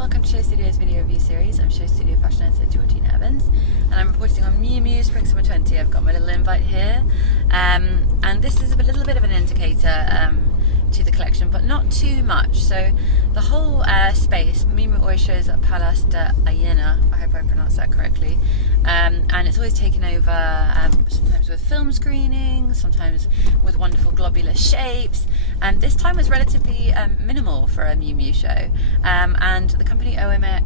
welcome to SHOWstudio's video review series. I'm SHOWstudio fashion editor Georgina Evans, and I'm reporting on Miu Miu Spring Summer 20. I've got my little invite here, and this is a little bit of an indicator to the collection, but not too much. So the whole space, Miu Miu always shows at Palais de Iena, I hope I pronounced that correctly, and it's always taken over sometimes with film screenings, sometimes with wonderful globular shapes, and this time was relatively minimal for a Miu Miu show, and the company OMA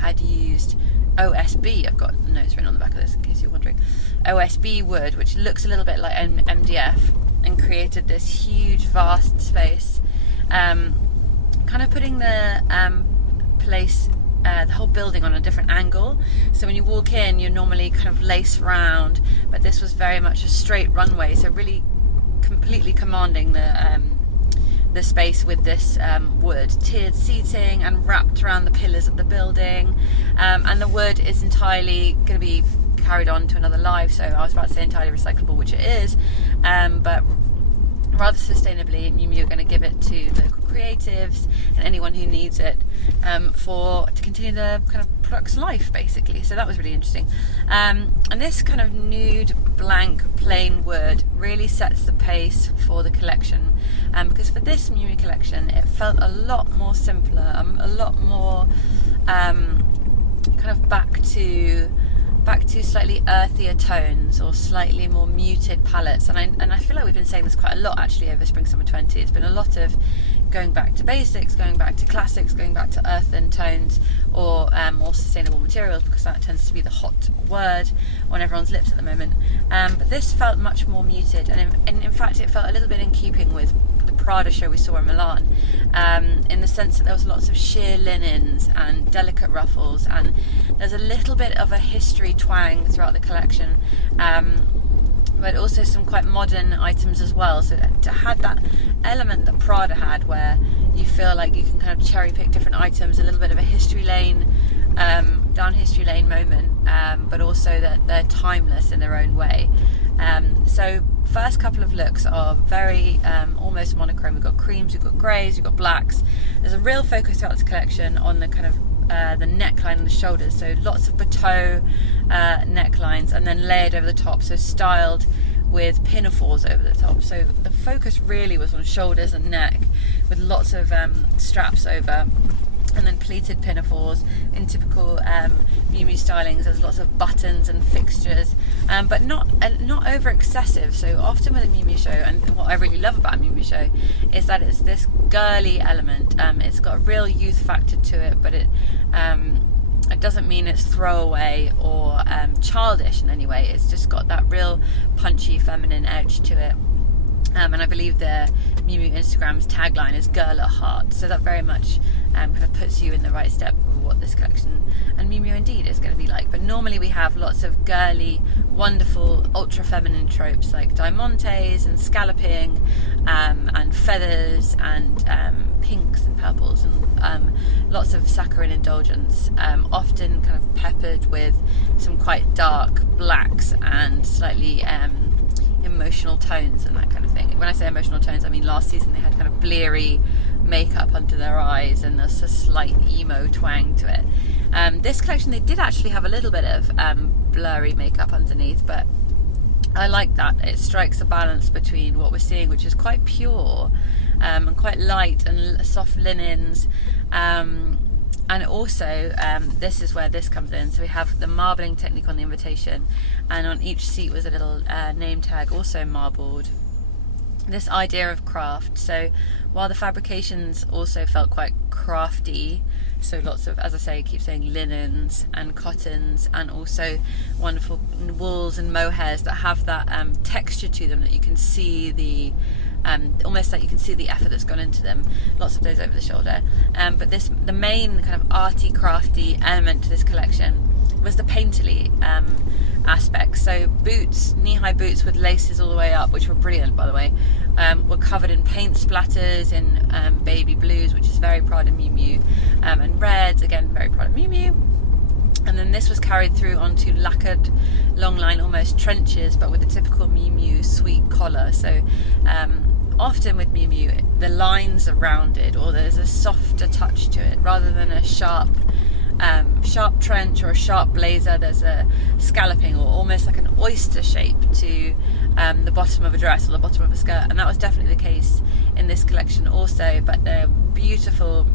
had used OSB, I've got notes written on the back of this in case you're wondering, OSB wood, which looks a little bit like MDF, and created this huge vast space, kind of putting the place, the whole building on a different angle. So when you walk in, you're normally kind of lace round, but this was very much a straight runway, so really completely commanding the space with this wood, tiered seating and wrapped around the pillars of the building, and the wood is entirely going to be carried on to another life. So I was about to say entirely recyclable, which it is, but rather sustainably, Miu Miu are going to give it to local creatives and anyone who needs it to continue the kind of product's life, basically. So that was really interesting, and this kind of nude, blank, plain wood really sets the pace for the collection, because for this Miu Miu collection it felt a lot more simpler, a lot more kind of back to slightly earthier tones or slightly more muted palettes, and I feel like we've been saying this quite a lot actually over Spring Summer 20. It's been a lot of going back to basics, going back to classics, going back to earthen tones, or more sustainable materials, because that tends to be the hot word on everyone's lips at the moment, but this felt much more muted, and in fact it felt a little bit in keeping with the Prada show we saw in Milan, in the sense that there was lots of sheer linens and delicate ruffles, and there's a little bit of a history twang throughout the collection, but also some quite modern items as well. So to have that element that Prada had, where you feel like you can kind of cherry pick different items, a little bit of a history lane, down history lane moment, but also that they're timeless in their own way. So first couple of looks are very almost monochrome. We've got creams, we've got greys, we've got blacks. There's a real focus throughout this collection on the kind of the neckline and the shoulders, so lots of bateau necklines, and then layered over the top, so styled with pinafores over the top. So the focus really was on shoulders and neck, with lots of straps over, and then pleated pinafores in typical Miu Miu stylings. There's lots of buttons and fixtures, but not over excessive. So often with a Miu Miu show, and what I really love about a Miu Miu show is that it's this girly element. It's got a real youth factor to it, but it doesn't mean it's throwaway or childish in any way. It's just got that real punchy feminine edge to it. And I believe the Miu Miu Instagram's tagline is "Girl at Heart," so that very much kind of puts you in the right step with what this collection and Miu Miu indeed is going to be like. But normally we have lots of girly, wonderful, ultra feminine tropes like diamantes and scalloping, and feathers and pinks and purples, and lots of saccharine indulgence, often kind of peppered with some quite dark blacks and slightly emotional tones and that kind of thing. When I say emotional tones, I mean last season they had kind of blurry makeup under their eyes, and there's a slight emo twang to it. This collection they did actually have a little bit of blurry makeup underneath, but I like that. It strikes a balance between what we're seeing, which is quite pure and quite light and soft linens, and also this is where this comes in. So we have the marbling technique on the invitation, and on each seat was a little name tag, also marbled. This idea of craft. So while the fabrications also felt quite crafty, so lots of, as I say, I keep saying linens and cottons, and also wonderful wools and mohairs that have that texture to them, that you can see the almost like you can see the effort that's gone into them. Lots of those over the shoulder, but the main kind of arty, crafty element to this collection was the Paintery aspect. So boots, knee-high boots with laces all the way up, which were brilliant by the way, were covered in paint splatters in baby blues, which is very Prada Miu Miu, and reds, again very Prada Miu Miu. And then this was carried through onto lacquered long line, almost trenches, but with a typical Miu Miu sweet collar. So often with Miu Miu, the lines are rounded, or there's a softer touch to it rather than a sharp trench or a sharp blazer. There's a scalloping or almost like an oyster shape to the bottom of a dress or the bottom of a skirt, and that was definitely the case in this collection also. But they're beautiful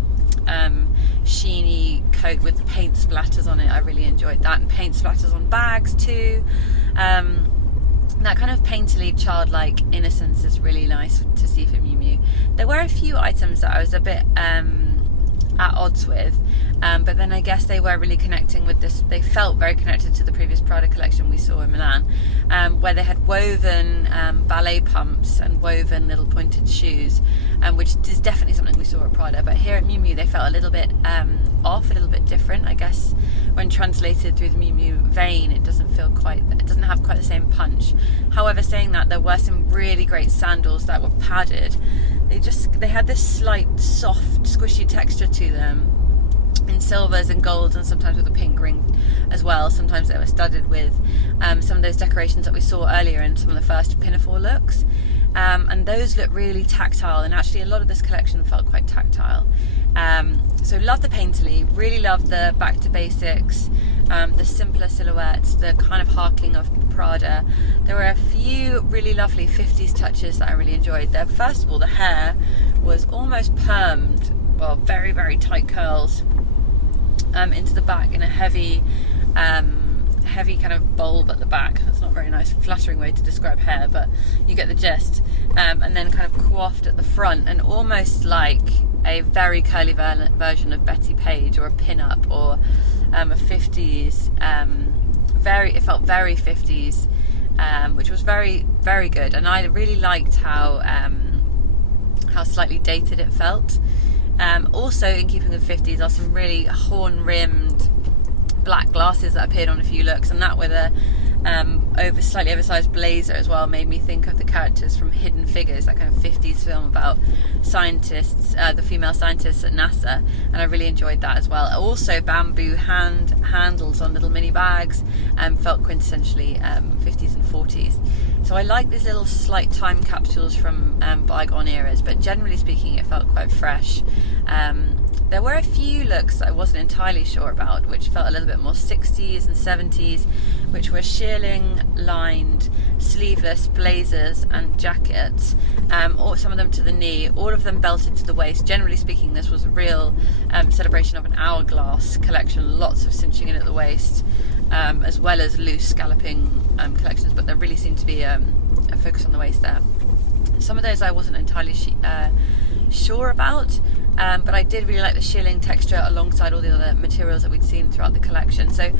sheeny coat with paint splatters on it. I really enjoyed that, and paint splatters on bags too. That kind of painterly, childlike innocence is really nice to see from Miu Miu. There were a few items that I was a bit at odds with, but then I guess they were really connecting with this. They felt very connected to the previous Prada collection we saw in Milan, where they had woven ballet pumps and woven little pointed shoes, which is definitely something we saw at Prada. But here at Miu Miu, they felt a little bit off, a little bit different. I guess when translated through the Miu Miu vein, it doesn't have quite the same punch. However, saying that, there were some really great sandals that were padded. They had this slight soft squishy texture to them in silvers and golds, and sometimes with a pink ring as well. Sometimes they were studded with some of those decorations that we saw earlier in some of the first pinafore looks, and those look really tactile, and actually a lot of this collection felt quite tactile. So love the Painterly, really love the back to basics, the simpler silhouettes, the kind of harking of Prada. There were a few really lovely 50s touches that I really enjoyed. First of all, the hair was almost permed, well, very, very tight curls into the back in a heavy kind of bulb at the back. That's not a very nice, flattering way to describe hair, but you get the gist. And then kind of coiffed at the front, and almost like a very curly version of Betty Page, or a pin-up, or a 50s. It felt very 50s, which was very, very good. And I really liked how slightly dated it felt. Also, in keeping with 50s, are some really horn-rimmed black glasses that appeared on a few looks, and that with a slightly oversized blazer as well made me think of the characters from Hidden Figures, that kind of 50s film about scientists, the female scientists at NASA, and I really enjoyed that as well. Also, bamboo handles on little mini bags felt quintessentially 50s and 40s. So I like these little slight time capsules from bygone eras, but generally speaking it felt quite fresh. There were a few looks that I wasn't entirely sure about, which felt a little bit more 60s and 70s, which were shearling lined sleeveless blazers and jackets, or some of them to the knee, all of them belted to the waist. Generally speaking, this was a real celebration of an hourglass collection, lots of cinching in at the waist, as well as loose scalloping collections, but there really seemed to be a focus on the waist there. Some of those I wasn't entirely sure about, but I did really like the shearling texture alongside all the other materials that we'd seen throughout the collection. So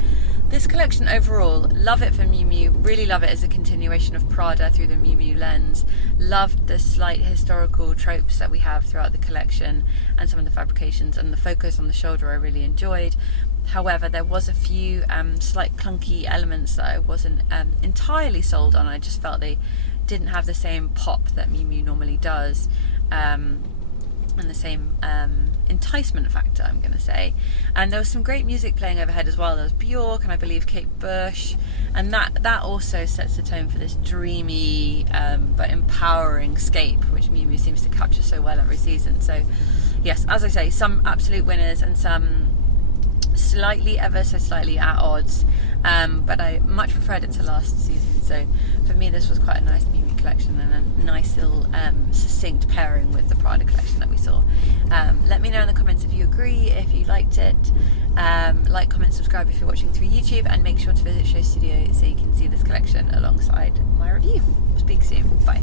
this collection overall, love it for Miu Miu, really love it as a continuation of Prada through the Miu Miu lens. Loved the slight historical tropes that we have throughout the collection, and some of the fabrications, and the focus on the shoulder I really enjoyed. However, there was a few slight clunky elements that I wasn't entirely sold on. I just felt they didn't have the same pop that Miu Miu normally does, and the same enticement factor, I'm going to say. And there was some great music playing overhead as well. There was Bjork and I believe Kate Bush, and that also sets the tone for this dreamy but empowering scape, which Miu Miu seems to capture so well every season. So yes, as I say, some absolute winners and some ever so slightly at odds, but I much preferred it to last season. So for me, this was quite a nice Miu Miu collection, and a nice little succinct pairing with the Prada collection that we saw. Let me know in the comments if you agree, if you liked it. Like, comment, subscribe if you're watching through YouTube, and make sure to visit SHOWstudio so you can see this collection alongside my review. Speak soon. Bye.